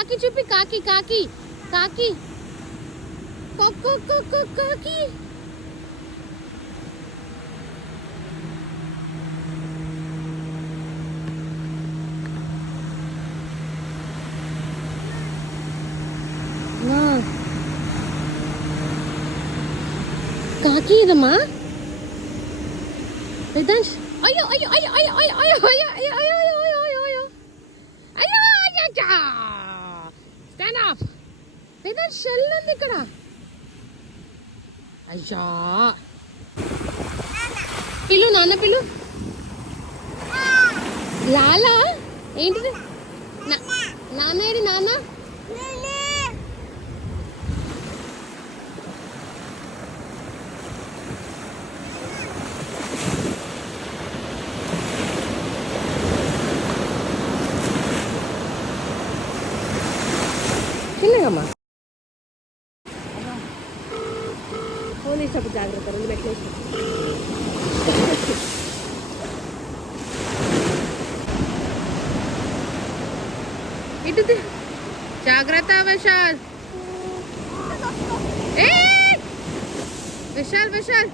కాకి చూపి, కాకి కాకి కాకి కాకి. కాకి ఇదమ్మా వేదాంశ్. అయ్యో అయ్యో అయ్యో అయ్యో అయ్యో అయ్యో అయ్యో అయ్యో అయ్యో అయ్యో అయ్యో అయ్యో అయ్యో అయ్యో. Stand up Vedansh. షెల్ ఉంది ఇక్కడ. అయ్యా పిలు, నాన్న పిలు. లాలా ఏంటిది? నాన్న ఏడి? నాన్న చిన్నగమ్మా. పోలీసు అప్పుడు జాగ్రత్త. రెండు మెట్లేసి ఇటు జాగ్రత్త. విశాల్ విశాల్ విశాల్.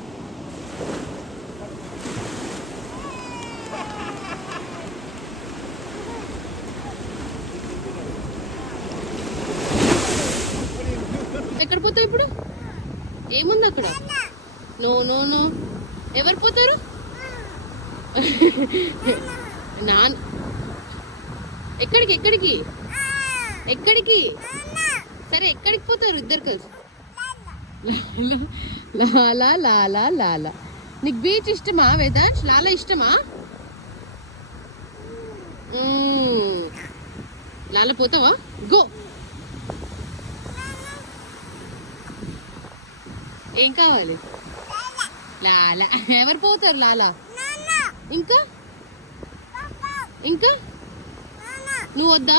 ఎక్కడ పోతావు ఇప్పుడు? ఏముంది అక్కడ? No no no. ఎవరు పోతారు? నాన్న. ఎక్కడికి ఎక్కడికి ఎక్కడికి? సరే ఎక్కడికి పోతారు ఇద్దరు కలిసి? లాలా లాలా లాలా. నీకు బీచ్ ఇష్టమా వేదాంశ్? లాలా ఇష్టమా? లాలా పోతావా? గో. ఏం కావాలి? లాలా. ఎవరు పోతారు? లాలా. ఇంకా ఇంకా నువ్వు వద్దా?